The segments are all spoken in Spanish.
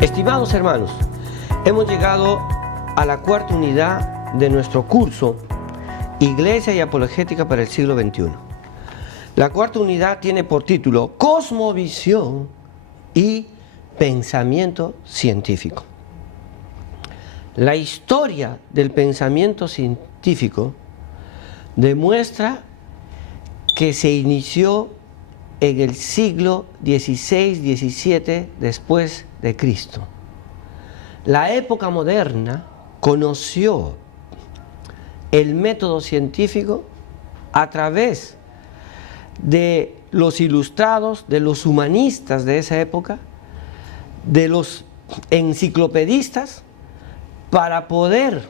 Estimados hermanos, hemos llegado a la cuarta unidad de nuestro curso Iglesia y Apologética para el siglo XXI. La cuarta unidad tiene por título Cosmovisión y Pensamiento Científico. La historia del pensamiento científico demuestra que se inició en el siglo XVI-XVII después de Cristo. La época moderna conoció el método científico a través de los ilustrados, de los humanistas de esa época, de los enciclopedistas, para poder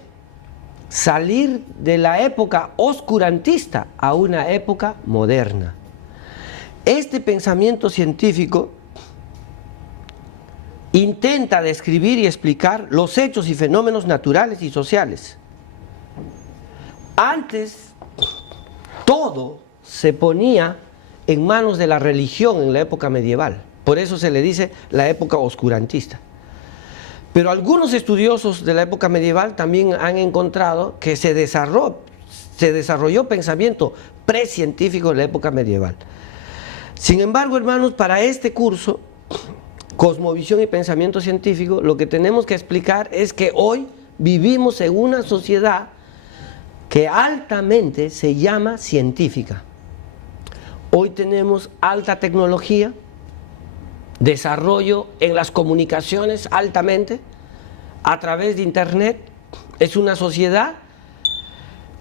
salir de la época oscurantista a una época moderna. Este pensamiento científico intenta describir y explicar los hechos y fenómenos naturales y sociales. Antes, todo se ponía en manos de la religión en la época medieval. Por eso se le dice la época oscurantista. Pero algunos estudiosos de la época medieval también han encontrado que se desarrolló pensamiento precientífico en la época medieval. Sin embargo, hermanos, para este curso, Cosmovisión y Pensamiento Científico, lo que tenemos que explicar es que hoy vivimos en una sociedad que altamente se llama científica. Hoy tenemos alta tecnología, desarrollo en las comunicaciones altamente, a través de internet. Es una sociedad,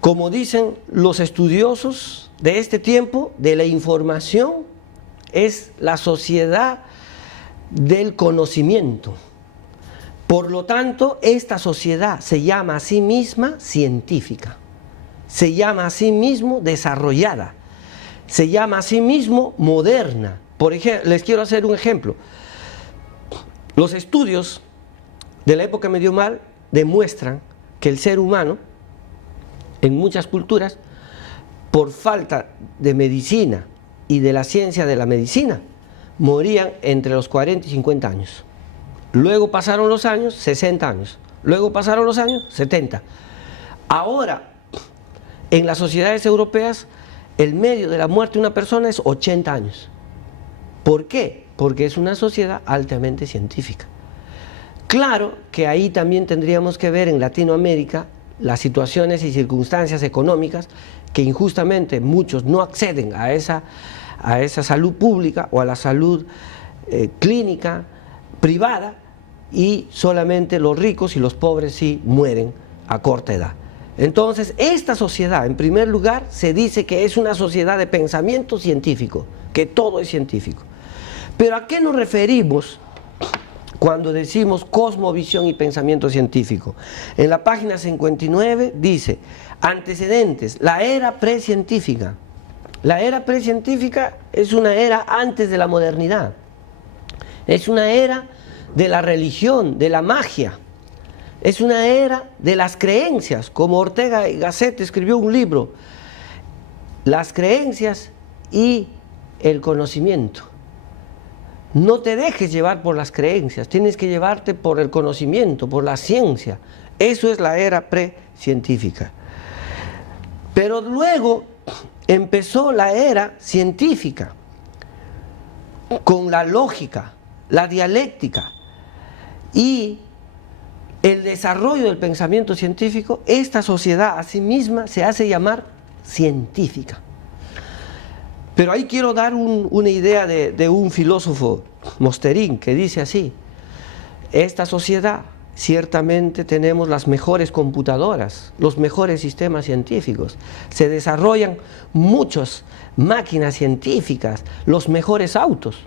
como dicen los estudiosos de este tiempo, de la información, es la sociedad del conocimiento. Por lo tanto, esta sociedad se llama a sí misma científica, se llama a sí mismo desarrollada, se llama a sí mismo moderna. Por ejemplo, les quiero hacer un ejemplo. Los estudios de la época medieval demuestran que el ser humano, en muchas culturas, por falta de medicina y de la ciencia de la medicina, morían entre los 40 y 50 años. Luego pasaron los años, 60 años. Luego pasaron los años, 70. Ahora, en las sociedades europeas, el medio de la muerte de una persona es 80 años. ¿Por qué? Porque es una sociedad altamente científica. Claro que ahí también tendríamos que ver en Latinoamérica las situaciones y circunstancias económicas que injustamente muchos no acceden a esa salud pública o a la salud clínica privada, y solamente los ricos y los pobres sí mueren a corta edad. Entonces, esta sociedad, en primer lugar, se dice que es una sociedad de pensamiento científico, que todo es científico. Pero ¿a qué nos referimos cuando decimos cosmovisión y pensamiento científico? En la página 59 dice, antecedentes, la era precientífica. La era precientífica es una era antes de la modernidad. Es una era de la religión, de la magia. Es una era de las creencias, como Ortega y Gasset escribió un libro, Las creencias y el conocimiento. No te dejes llevar por las creencias, tienes que llevarte por el conocimiento, por la ciencia. Eso es la era precientífica. Pero luego empezó la era científica, con la lógica, la dialéctica y el desarrollo del pensamiento científico. Esta sociedad a sí misma se hace llamar científica. Pero ahí quiero dar una idea de un filósofo, Mosterín, que dice así: esta sociedad, ciertamente tenemos las mejores computadoras, los mejores sistemas científicos, se desarrollan muchas máquinas científicas, los mejores autos,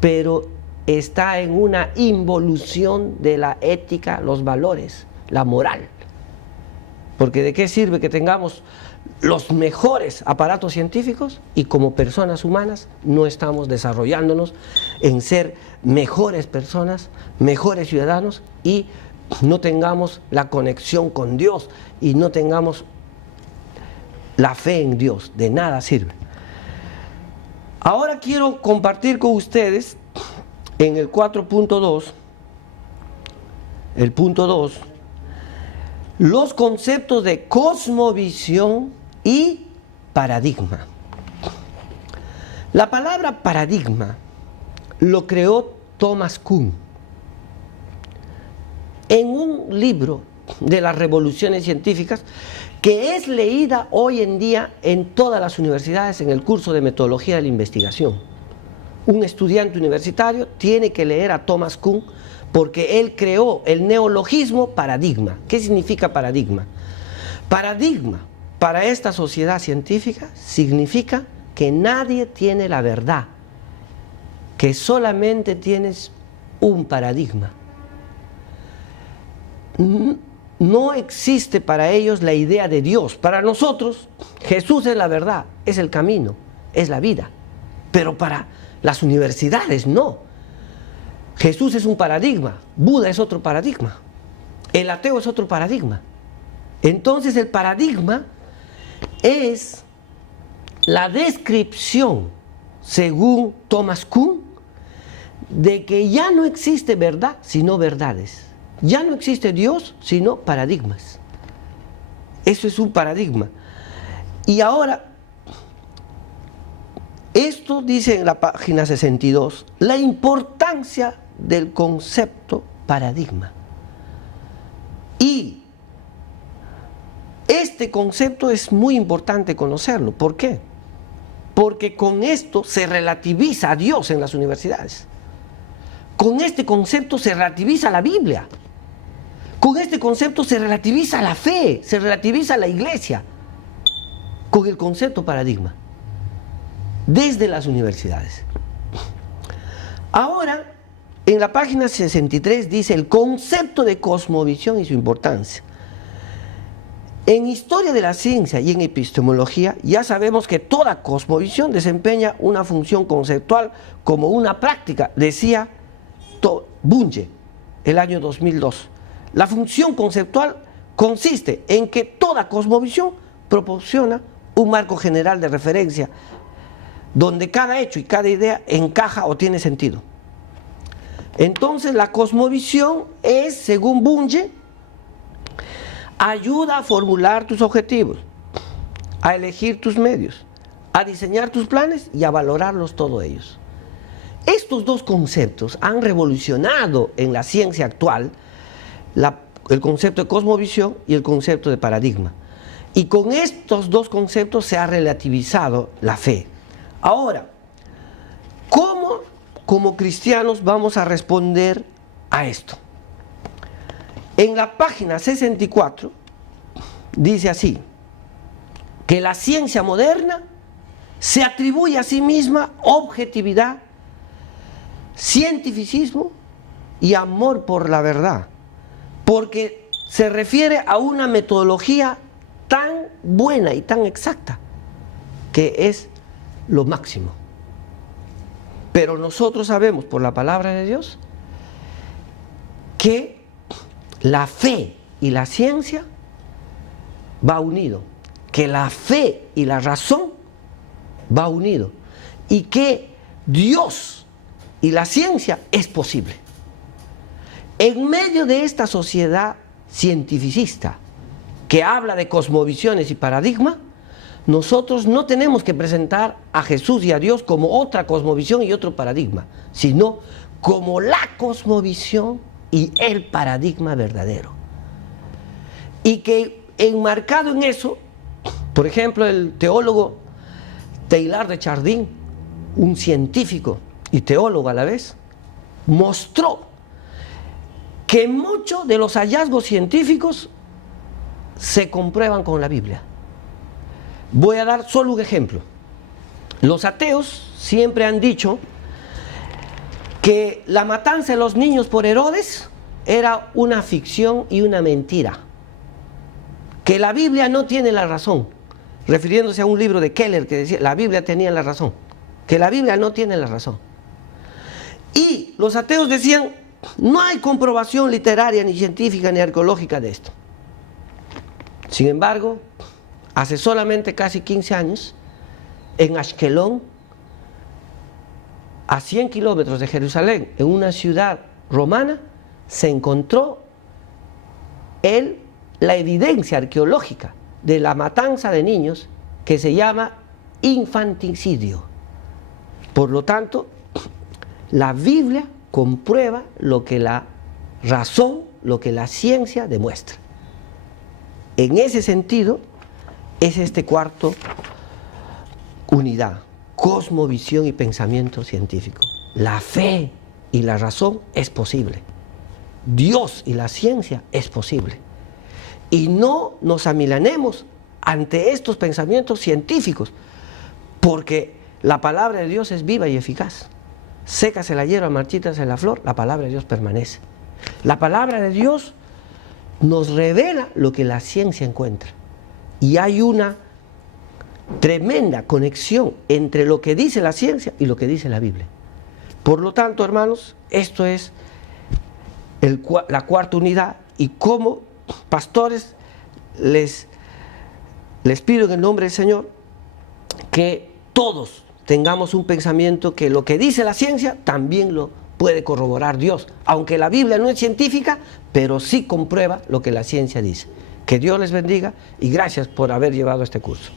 pero está en una involución de la ética, los valores, la moral. Porque ¿de qué sirve que tengamos los mejores aparatos científicos y como personas humanas no estamos desarrollándonos en ser mejores personas, mejores ciudadanos, y no tengamos la conexión con Dios y no tengamos la fe en Dios? De nada sirve. Ahora quiero compartir con ustedes en el 4.2 el punto 2, los conceptos de cosmovisión y paradigma. La palabra paradigma lo creó Thomas Kuhn en un libro de las revoluciones científicas que es leída hoy en día en todas las universidades en el curso de metodología de la investigación. Un estudiante universitario tiene que leer a Thomas Kuhn porque él creó el neologismo paradigma. ¿Qué significa paradigma? Paradigma para esta sociedad científica significa que nadie tiene la verdad, que solamente tienes un paradigma. No existe para ellos la idea de Dios. Para nosotros, Jesús es la verdad, es el camino, es la vida. Pero para las universidades no. Jesús es un paradigma, Buda es otro paradigma, el ateo es otro paradigma. Entonces el paradigma es la descripción, según Thomas Kuhn, de que ya no existe verdad, sino verdades. Ya no existe Dios, sino paradigmas. Eso es un paradigma. Y ahora, esto dice en la página 62, la importancia del concepto paradigma. Y este concepto es muy importante conocerlo. ¿Por qué? Porque con esto se relativiza a Dios en las universidades. Con este concepto se relativiza la Biblia. Con este concepto se relativiza la fe, se relativiza la iglesia. Con el concepto paradigma. Desde las universidades. Ahora, en la página 63 dice el concepto de cosmovisión y su importancia. En historia de la ciencia y en epistemología ya sabemos que toda cosmovisión desempeña una función conceptual como una práctica, decía Bunge, el año 2002. La función conceptual consiste en que toda cosmovisión proporciona un marco general de referencia donde cada hecho y cada idea encaja o tiene sentido. Entonces la cosmovisión es, según Bunge, ayuda a formular tus objetivos, a elegir tus medios, a diseñar tus planes y a valorarlos todos ellos. Estos dos conceptos han revolucionado en la ciencia actual el concepto de cosmovisión y el concepto de paradigma. Y con estos dos conceptos se ha relativizado la fe. Ahora, ¿cómo como cristianos vamos a responder a esto? En la página 64 dice así, que la ciencia moderna se atribuye a sí misma objetividad, cientificismo y amor por la verdad, porque se refiere a una metodología tan buena y tan exacta, que es lo máximo. Pero nosotros sabemos por la palabra de Dios que la fe y la ciencia va unido, que la fe y la razón va unido y que Dios y la ciencia es posible. En medio de esta sociedad cientificista que habla de cosmovisiones y paradigma, nosotros no tenemos que presentar a Jesús y a Dios como otra cosmovisión y otro paradigma, sino como la cosmovisión y el paradigma verdadero. Y que enmarcado en eso, por ejemplo, el teólogo Teilhard de Chardin, un científico y teólogo a la vez, mostró que muchos de los hallazgos científicos se comprueban con la Biblia. Voy a dar solo un ejemplo. Los ateos siempre han dicho que la matanza de los niños por Herodes era una ficción y una mentira, que la Biblia no tiene la razón, refiriéndose a un libro de Keller que decía la Biblia tenía la razón, que la Biblia no tiene la razón. Y los ateos decían, no hay comprobación literaria, ni científica, ni arqueológica de esto. Sin embargo, hace solamente casi 15 años, en Ashkelon, a 100 kilómetros de Jerusalén, en una ciudad romana, se encontró la evidencia arqueológica de la matanza de niños que se llama infanticidio. Por lo tanto, la Biblia comprueba lo que la razón, lo que la ciencia demuestra. En ese sentido, es este cuarto unidad, cosmovisión y pensamiento científico. La fe y la razón es posible. Dios y la ciencia es posible. Y no nos amilanemos ante estos pensamientos científicos, porque la palabra de Dios es viva y eficaz. Sécase la hierba, marchítase la flor, la palabra de Dios permanece. La palabra de Dios nos revela lo que la ciencia encuentra. Y hay una tremenda conexión entre lo que dice la ciencia y lo que dice la Biblia. Por lo tanto, hermanos, esto es la cuarta unidad, y como pastores les pido en el nombre del Señor que todos tengamos un pensamiento que lo que dice la ciencia también lo puede corroborar Dios, aunque la Biblia no es científica, pero sí comprueba lo que la ciencia dice. Que Dios les bendiga y gracias por haber llevado este curso.